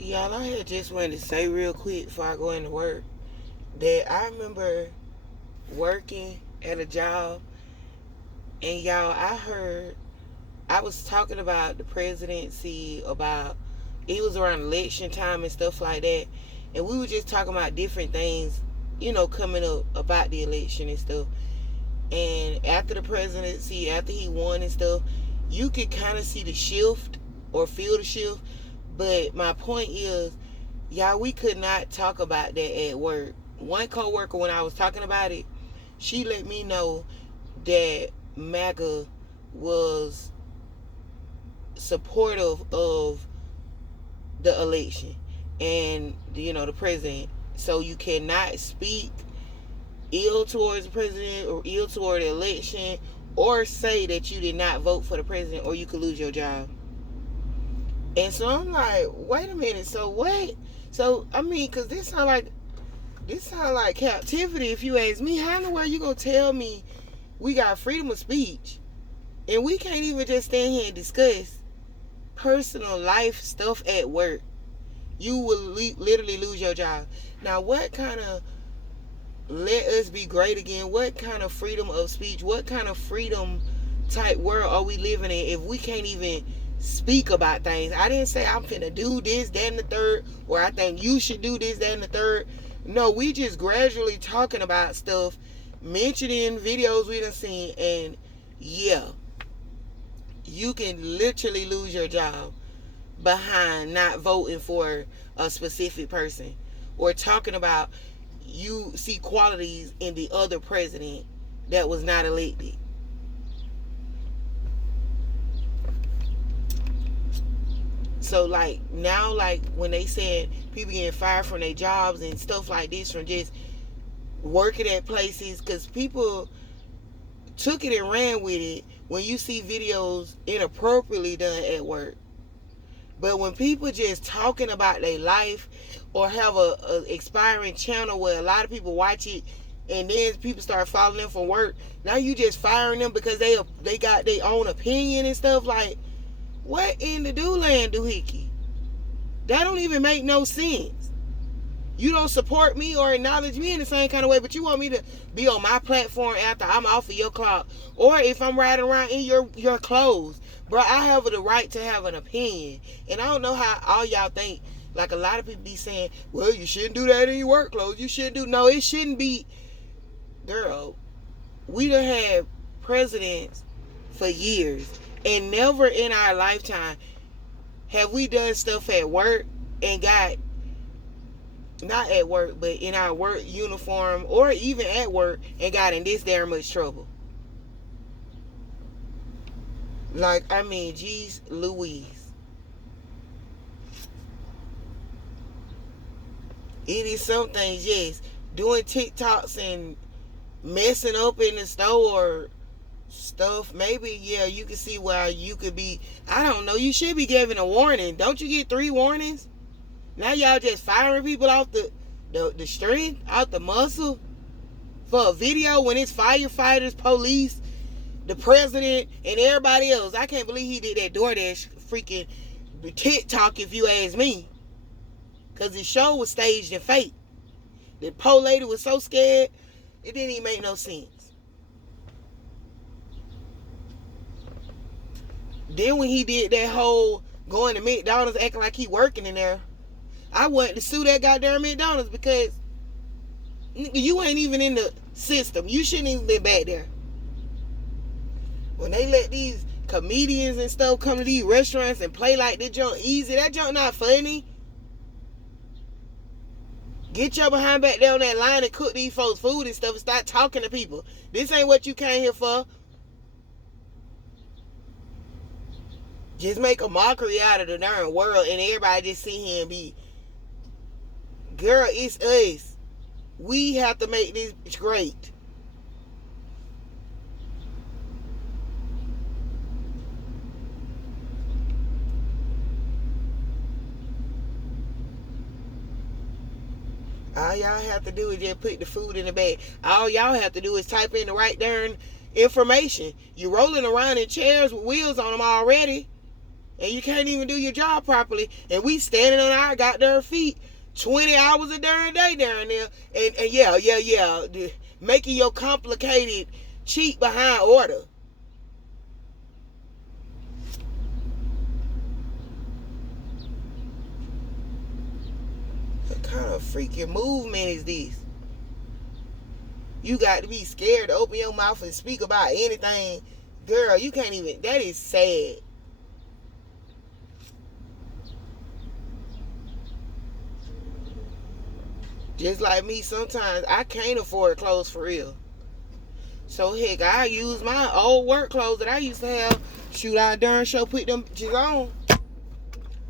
Y'all, I had just wanted to say real quick before I go into work that I remember working at a job, and y'all, I was talking about the presidency, about it was around election time and stuff like that, and we were just talking about different things, coming up about the election and stuff. And after the presidency, after he won and stuff, you could kind of see the shift or feel the shift. But my point is, y'all, we could not talk about that at work. One coworker, when I was talking about it, she let me know that MAGA was supportive of the election and the president. So you cannot speak ill towards the president or ill toward the election or say that you did not vote for the president or you could lose your job. And so I'm like, wait a minute. So what? So I mean, because this sound like captivity. If you ask me, how in the world you gonna tell me we got freedom of speech and we can't even just stand here and discuss personal life stuff at work? You will literally lose your job. Now, what kind of let us be great again? What kind of freedom of speech? What kind of freedom type world are we living in if we can't even speak about things? I didn't say I'm finna do this, that, and the third, or I think you should do this, that, and the third. No, we just gradually talking about stuff, mentioning videos we done seen, and yeah, you can literally lose your job behind not voting for a specific person or talking about you see qualities in the other president that was not elected. So like now, like when they said people getting fired from their jobs and stuff like this from just working at places, because people took it and ran with it when you see videos inappropriately done at work. But when people just talking about their life or have a expiring channel where a lot of people watch it and then people start following them from work, now you just firing them because they got their own opinion and stuff. Like, what in the do-land doohickey? That don't even make no sense. You don't support me or acknowledge me in the same kind of way, but you want me to be on my platform after I'm off of your clock, or if I'm riding around in your clothes. Bro, I have the right to have an opinion. And I don't know how all y'all think, like a lot of people be saying, well, you shouldn't do that in your work clothes. You shouldn't do. No, it shouldn't be. Girl, we done had presidents for years, and never in our lifetime have we done stuff at work and got, not at work, but in our work uniform or even at work, and got in this damn much trouble. Like, I mean, geez Louise. It is some things, yes. Doing TikToks and messing up in the store stuff, maybe, yeah, you can see why you could be, I don't know, you should be given a warning. Don't you get 3 warnings? Now y'all just firing people off the strength, out the muscle for a video when it's firefighters, police, the president, and everybody else. I can't believe he did that DoorDash freaking TikTok, if you ask me. Because the show was staged and fake. The poor lady was so scared, it didn't even make no sense. Then when he did that whole going to McDonald's acting like he working in there, I wanted to sue that goddamn McDonald's because you ain't even in the system. You shouldn't even be back there. When they let these comedians and stuff come to these restaurants and play like this junk easy, that junk not funny. Get your behind back there on that line and cook these folks food and stuff and start talking to people. This ain't what you came here for. Just make a mockery out of the darn world and everybody just sit here and be, girl, it's us. We have to make this great. All y'all have to do is just put the food in the bag. All y'all have to do is type in the right darn information. You rolling around in chairs with wheels on them already. and you can't even do your job properly, and we standing on our goddamn feet 20 hours a darn day down there, and yeah, making your complicated cheat behind order. What kind of freaking movement is this? You got to be scared to open your mouth and speak about anything. Girl, you can't even. That is sad. Just like me, sometimes I can't afford clothes for real. So heck, I use my old work clothes that I used to have. Shoot, I darn sure put them just on.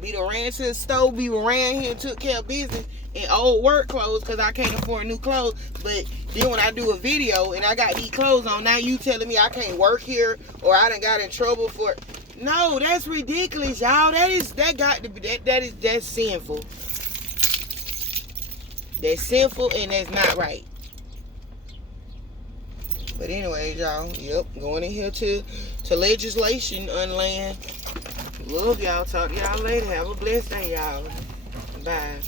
Be the ran to the store, be ran here and took care of business in old work clothes because I can't afford new clothes. But then when I do a video and I got these clothes on, now you telling me I can't work here or I done got in trouble for it. No, that's ridiculous, y'all. That's sinful. That's sinful and that's not right. But anyways, y'all, yep, going in here to legislation on land. Love y'all. Talk to y'all later. Have a blessed day, y'all. Bye.